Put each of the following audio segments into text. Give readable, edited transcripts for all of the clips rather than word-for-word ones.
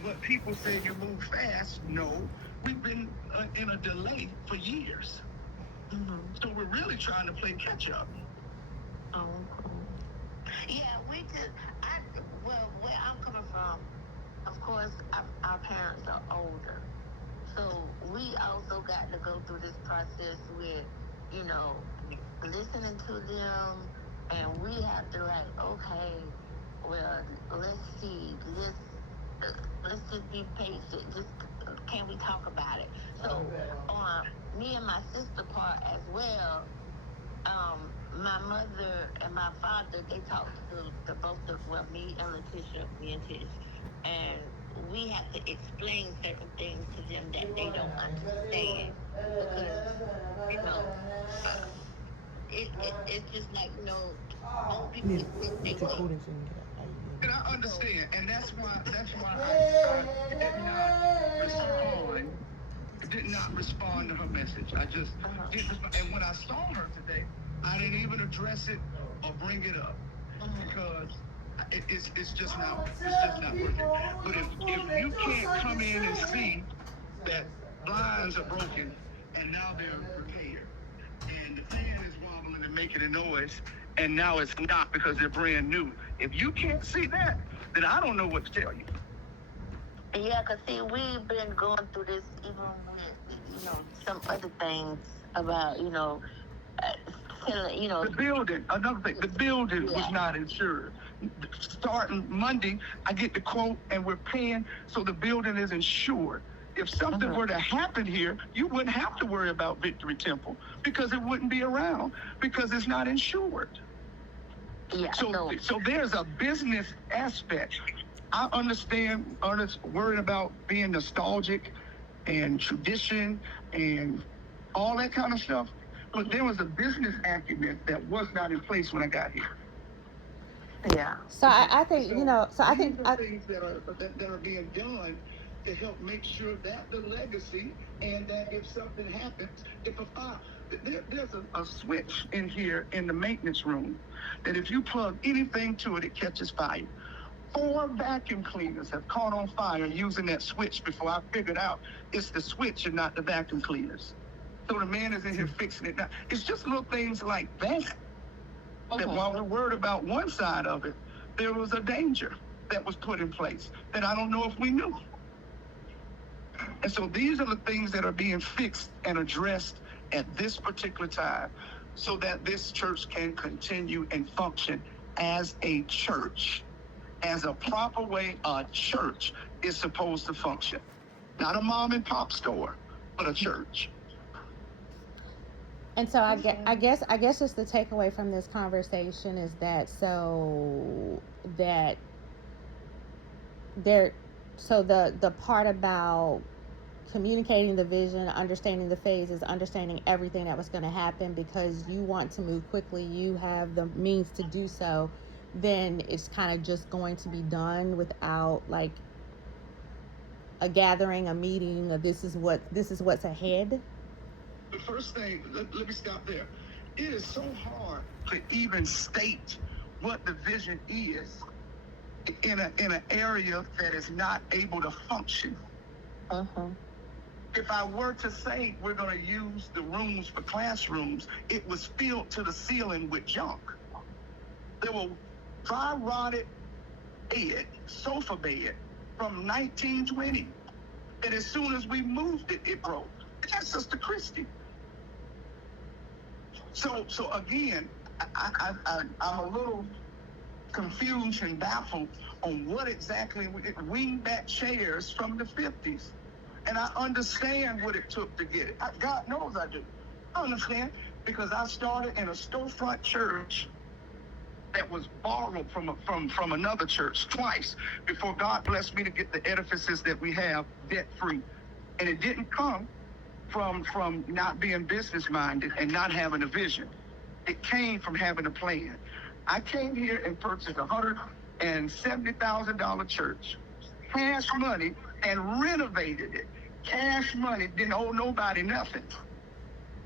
And what people say you move fast, no, we've been in a delay for years. So we're really trying to play catch up. Oh, cool. Yeah, we just, well, where I'm coming from, of course, our parents are older. So we also got to go through this process with, you know, listening to them, and we have to like, okay, well, let's see, let's just be patient. Just can we talk about it? So on me and my sister part as well, my mother and my father, they talked to the both of, well, me and Letitia, me and Tish, and we have to explain certain things to them that they don't understand because, you know, it's just like, most people Нет, just think they эти wait. курицу не And I So, understand, and that's why I did not respond. Did not respond to her message. I just didn't respond. And when I saw her today, I didn't even address it or bring it up because it's just not worth it. But if you can't come in and see that blinds are broken and now they're repaired and the fan is wobbling and making a noise and now it's not because they're brand new. If you can't see that, then I don't know what to tell you. yeah, because see, we've been going through this even with, some other things about, uh, telling, The building, another thing, the building was yeah. not insured. Starting Monday, I get the quote and we're paying, so the building is insured. If something were to happen here, you wouldn't have to worry about Victory Temple because it wouldn't be around because it's not insured. Yeah, So there's a business aspect. I understand Ernest worried about being nostalgic and tradition and all that kind of stuff. But there was a business acumen that was not in place when I got here. yeah. So I think So I These think are things that are being done to help make sure that the legacy and that if something happens, if a fire, there's a switch in here in the maintenance room that if you plug anything to it, it catches fire. 4 vacuum cleaners have caught on fire using that switch before I figured out it's the switch and not the vacuum cleaners. So the man is in here fixing it now. It's just little things like that. That while we're worried about one side of it, there was a danger that was put in place that I don't know if we knew. And so these are the things that are being fixed and addressed at this particular time so that this church can continue and function as a church, as a proper way a church is supposed to function. Not a mom and pop store, but a church. And so I guess just the takeaway from this conversation is that there so the part about communicating the vision, understanding the phases, understanding everything that was going to happen because you want to move quickly, you have the means to do so, then it's kind of just going to be done without like a gathering, a meeting, or this is what's ahead. The first thing, let me stop there. It is so hard to even state what the vision is in an area that is not able to function. If I were to say we're going to use the rooms for classrooms, it was filled to the ceiling with junk. There were dry rotted bed, sofa bed from 1920. And as soon as we moved it, it broke. That's Sister Christie. So again, I'm a little confused and baffled on what exactly wingback chairs from the 50s. And I understand what it took to get it. God knows I do. I understand because I started in a storefront church that was borrowed from another church twice before God blessed me to get the edifices that we have debt free. And it didn't come from not being business minded and not having a vision. It came from having a plan. I came here and purchased $170,000 church, cash money, and renovated it. Cash money, didn't owe nobody nothing.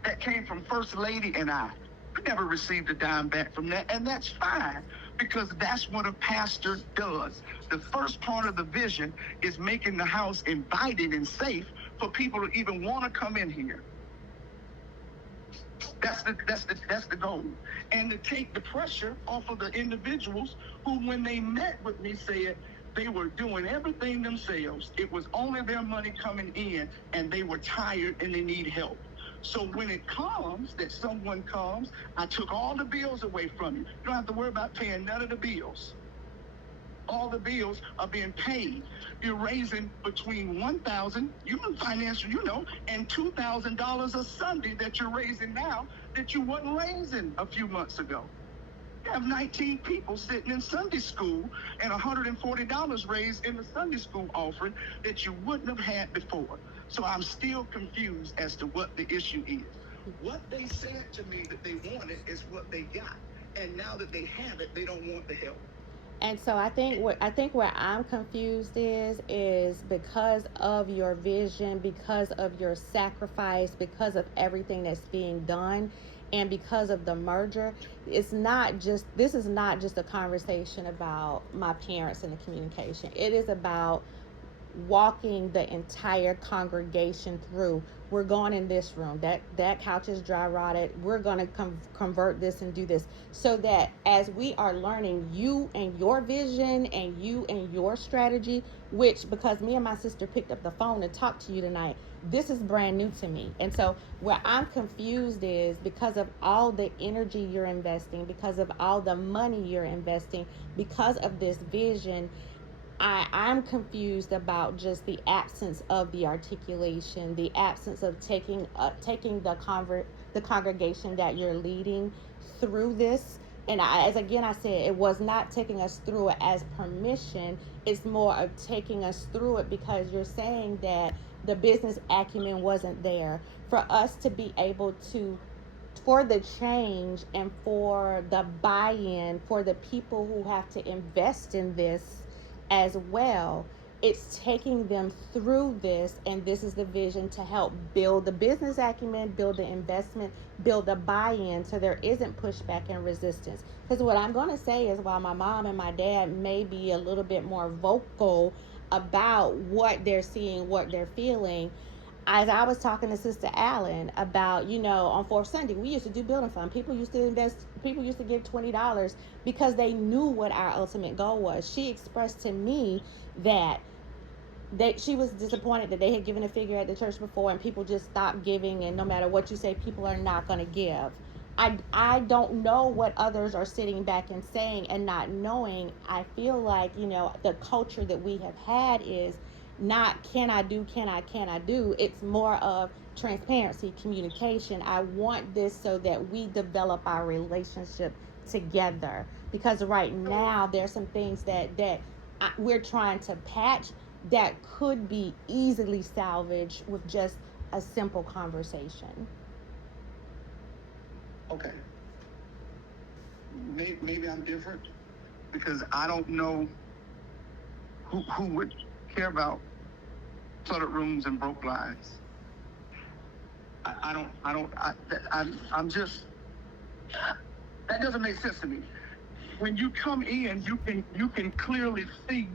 That came from First Lady and I. I never received a dime back from that, and that's fine. because that's what a pastor does. The first part of the vision is making the house inviting and safe for people to even want to come in here. That's the goal. And to take the pressure off of the individuals who, when they met with me, said they were doing everything themselves. It was only their money coming in, and they were tired and they need help. So when it comes that someone comes, I took all the bills away from you. You don't have to worry about paying none of the bills. All the bills are being paid. You're raising between $1,000, you in financial, and $2,000 a Sunday that you're raising now that you wasn't raising a few months ago. You have 19 people sitting in Sunday school and $140 raised in the Sunday school offering that you wouldn't have had before. So I'm still confused as to what the issue is. What they said to me that they wanted is what they got. And now that they have it, they don't want the help. And so I think where I'm confused is because of your vision, because of your sacrifice, because of everything that's being done, and because of the merger, this is not just a conversation about my parents and the communication. It is about walking the entire congregation through. We're going in this room. That couch is dry rotted. We're going to convert this and do this, so that as we are learning you and your vision and you and your strategy, which, because me and my sister picked up the phone to talk to you tonight, this is brand new to me. And so where I'm confused is because of all the energy you're investing, because of all the money you're investing, because of this vision, I'm confused about just the absence of the articulation, the absence of taking the congregation that you're leading through this. And as I said, it was not taking us through it as permission. It's more of taking us through it because you're saying that the business acumen wasn't there for us to be able to, for the change and for the buy-in, for the people who have to invest in this as well. It's taking them through this, and this is the vision to help build the business acumen, build the investment, build the buy-in, so there isn't pushback and resistance. Because what I'm going to say is, while my mom and my dad may be a little bit more vocal about what they're seeing, what they're feeling, as I was talking to Sister Allen about, on Fourth Sunday, we used to do building fund. People used to invest, people used to give $20 because they knew what our ultimate goal was. She expressed to me that she was disappointed that they had given a figure at the church before and people just stopped giving, and no matter what you say, people are not going to give. I don't know what others are sitting back and saying and not knowing. I feel like, the culture that we have had is not can I do. It's more of transparency, communication. I want this so that we develop our relationship together, because right now there's some things that we're trying to patch that could be easily salvaged with just a simple conversation. Okay. Maybe I'm different because I don't know who would care about cluttered rooms and broke lives. I'm just, that doesn't make sense to me. When you come in, you can clearly see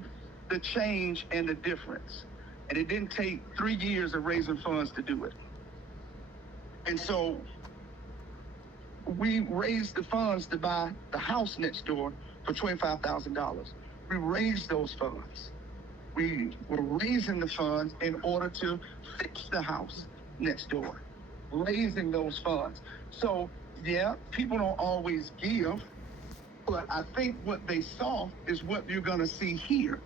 the change and the difference. And it didn't take 3 years of raising funds to do it. And so we raised the funds to buy the house next door for $25,000. We raised those funds. We were raising the funds in order to fix the house next door, raising those funds. So, yeah, people don't always give, but I think what they saw is what you're going to see here.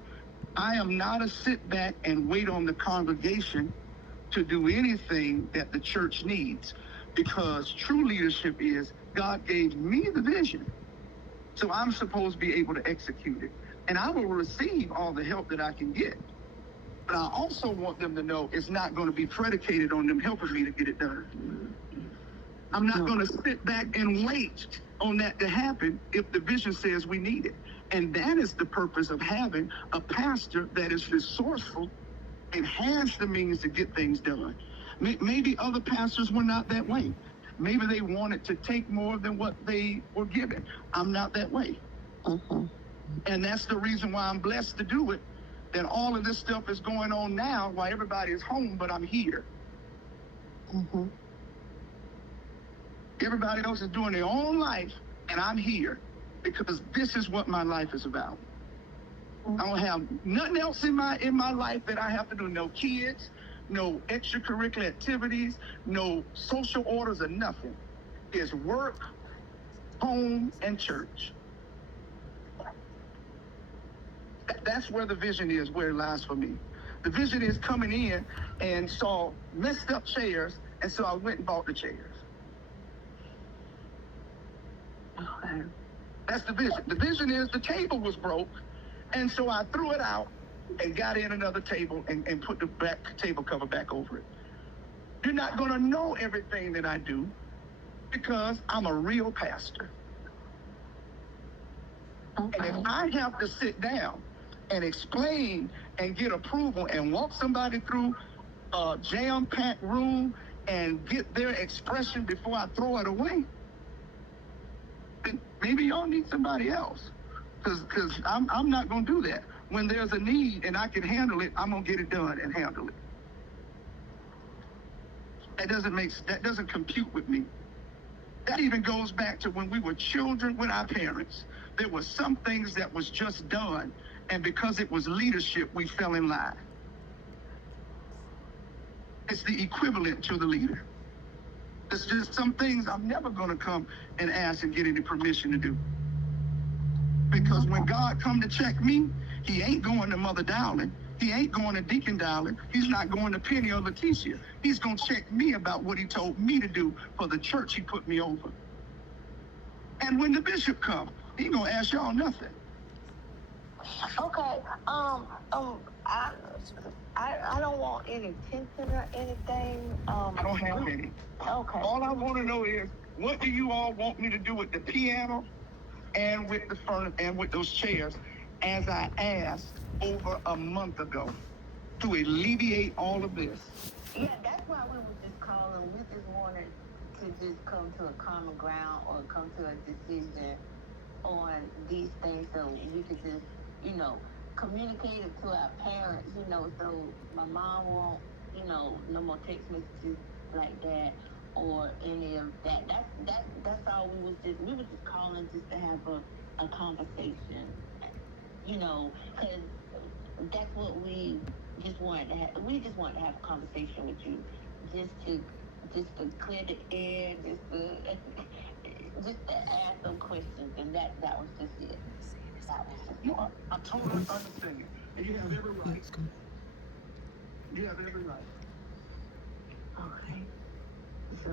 I am not a sit back and wait on the congregation to do anything that the church needs, because true leadership is God gave me the vision, so I'm supposed to be able to execute it. And I will receive all the help that I can get. But I also want them to know it's not going to be predicated on them helping me to get it done. I'm not going to sit back and wait on that to happen if the vision says we need it. And that is the purpose of having a pastor that is resourceful and has the means to get things done. Maybe other pastors were not that way. Maybe they wanted to take more than what they were given. I'm not that way. Mm-hmm. And that's the reason why I'm blessed to do it. Then all of this stuff is going on now while everybody is home, but I'm here. Mm-hmm. Everybody else is doing their own life, and I'm here because this is what my life is about. I don't have nothing else in my life that I have to do. No kids, no extracurricular activities, no social orders or nothing. It's work, home, and church. That's where the vision is, where it lies for me. The vision is coming in and saw messed up chairs, and so I went and bought the chairs. Okay. That's the vision. The vision is the table was broke, and so I threw it out and got in another table and put the back table cover back over it. You're not going to know everything that I do because I'm a real pastor. Okay. And if I have to sit down and explain and get approval and walk somebody through a jam-packed room and get their expression before I throw it away, then maybe y'all need somebody else. Because I'm not going to do that. When there's a need and I can handle it, I'm going to get it done and handle it. That doesn't compute with me. That even goes back to when we were children with our parents. There were some things that was just done, and because it was leadership, we fell in line. It's the equivalent to the leader. It's just some things I'm never going to come and ask and get any permission to do. Because when God come to check me, he ain't going to Mother Dowling. He ain't going to Deacon Dowling. He's not going to Penny or Leticia. He's going to check me about what he told me to do for the church he put me over. And when the bishop comes, he going to ask y'all nothing. Okay. I don't want any tension or anything. I don't have any. Okay. All I want to know is, what do you all want me to do with the piano and with the furniture and with those chairs, as I asked over a month ago, to alleviate all of this? Yeah, that's why we were just calling. We just wanted to just come to a common ground or come to a decision on these things so we could just, communicate it to our parents, so my mom won't, no more text messages like that or any of that. That's all we was just calling just to have a conversation, because that's what we just wanted to have. We just wanted to have a conversation with you, just to clear the air, just to ask some questions, and that was just it. That was just No, I totally understand. And you have every right. You have every right. okay. So,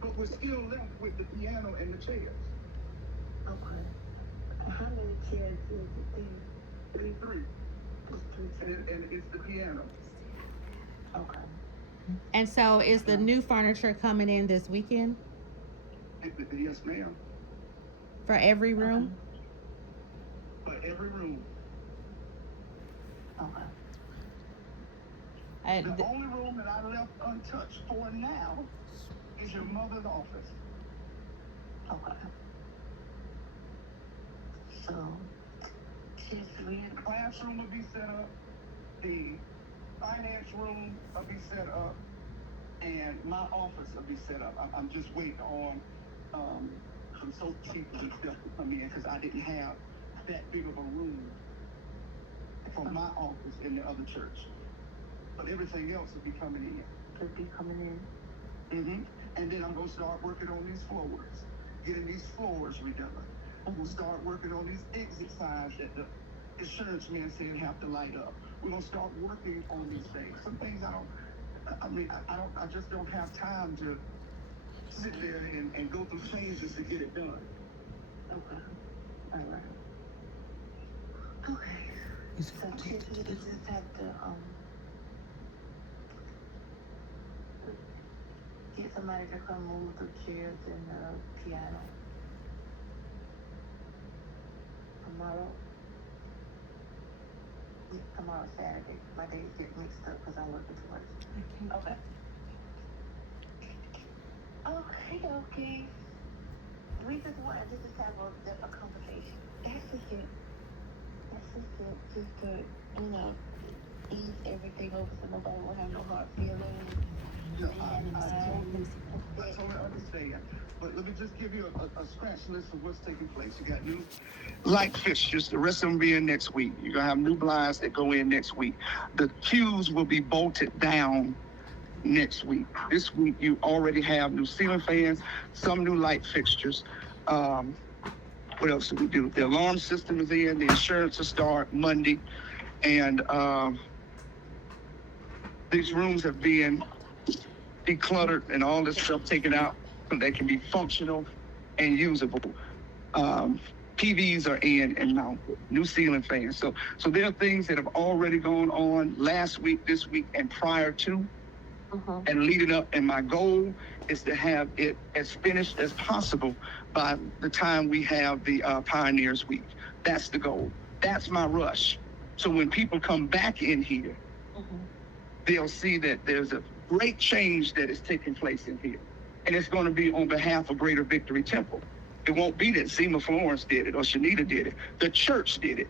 But we're still left with the piano and the chairs. okay. How many chairs is it? Three. And it's the piano. Okay. And so is the new furniture coming in this weekend Yes, ma'am. for every room? For every room. Okay. The only room that I left untouched for now is your mother's office. Okay. So, The classroom will be set up. The finance room will be set up. And my office will be set up. I'm just waiting on some people and stuff to come in because I didn't have that big of a room for my office in the other church. But everything else will be coming in. could be coming in. Mm-hmm. And then I'm going to start working on these floors, getting these floors redone. We'll start working on these exit signs that the insurance man said have to light up. We're going to start working on these things. Some things I just don't have time to sit there and go through changes to get it done. Okay. All right. Okay. So we just have to get somebody to come move the chairs and the piano. Tomorrow Saturday. My days get mixed up because I'm working too much. Okay. Okay. we just wanted to just have a conversation. That's just it. That's just it. Just to, you know, ease everything over so nobody will have no hard feelings. No, I totally understand. But let me just give you a scratch list of what's taking place. You got new light fixtures. The rest of them be in next week. You're going to have new blinds that go in next week. The cues will be bolted down next week. This week, you already have new ceiling fans, some new light fixtures. What else do we do? The alarm system is in. The insurance will start Monday. And these rooms have been decluttered and all this stuff taken out so they can be functional and usable. TVs are in and mounted, new ceiling fans. So there are things that have already gone on last week, this week, and prior to, and leading up. And my goal is to have it as finished as possible by the time we have the Pioneers Week. That's the goal. That's my rush. So when people come back in here, they'll see that there's a great change that is taking place in here. And it's going to be on behalf of Greater Victory Temple. It won't be that Zema Florence did it or Shanita did it. The church did it.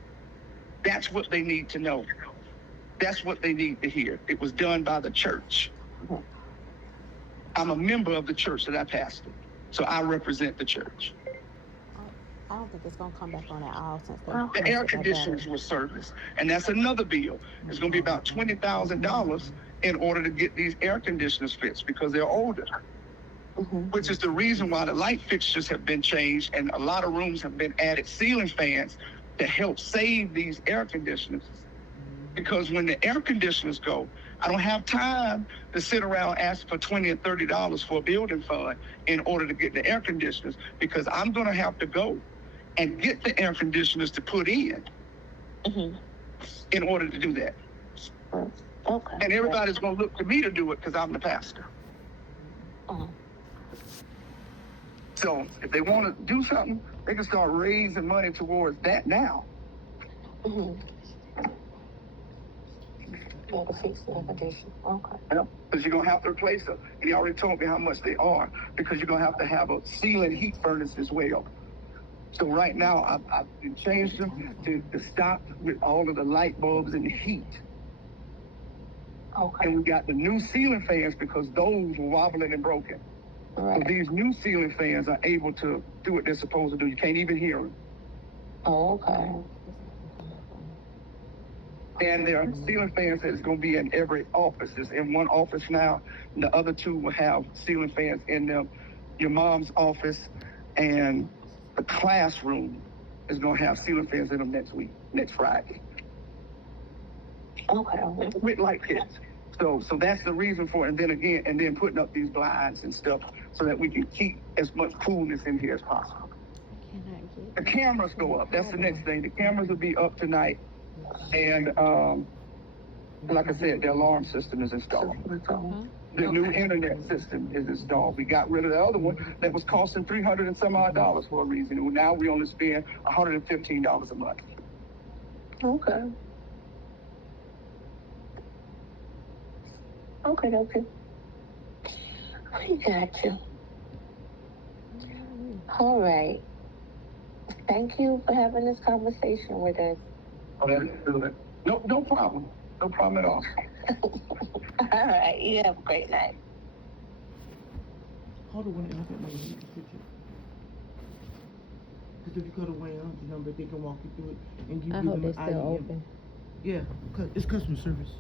That's what they need to know. That's what they need to hear. It was done by the church. I'm a member of the church that I pastor. So I represent the church. I don't think it's gonna come back on at all since The air conditioners were serviced. And that's another bill. It's going to be about $20,000 in order to get these air conditioners fixed because they're older. Which is the reason why the light fixtures have been changed and a lot of rooms have been added ceiling fans to help save these air conditioners. Because when the air conditioners go, I don't have time to sit around asking for $20 or $30 for a building fund in order to get the air conditioners because I'm going to have to go and get the air conditioners to put in order to do that. Okay. And everybody's going to look to me to do it because I'm the pastor. So if they want to do something, they can start raising money towards that now. Yeah, to fix the air conditioner. Okay. Because you're going to have to replace them. And he already told me how much they are because you're going to have a ceiling heat furnace as well. So right now, I've changed them to stop with all of the light bulbs and the heat. Okay. And we got the new ceiling fans because those were wobbling and broken. Right. So these new ceiling fans are able to do what they're supposed to do. You can't even hear them. Oh, okay. And there are ceiling fans that's going to be in every office. It's in one office now. And the other two will have ceiling fans in them. Your mom's office and the classroom is going to have ceiling fans in them next Friday. Okay. With light pits. So that's the reason for it. And then putting up these blinds and stuff so that we can keep as much coolness in here as possible. The cameras go up. That's the next thing. The cameras will be up tonight. And like I said, the alarm system is installed. The new internet system is installed. We got rid of the other one that was costing $300 and some odd for a reason. And now we only spend $115 a month. Okay. Okay. We got you. All right. Thank you for having this conversation with us. Oh, that's good. No problem. No problem at all. All right. You have a great night. Hold on one second, let me get the picture. Because if you go to Wayne Hunt's number, they can walk you through it and give I you hope them they're an still IDM. open. Yeah, it's customer service.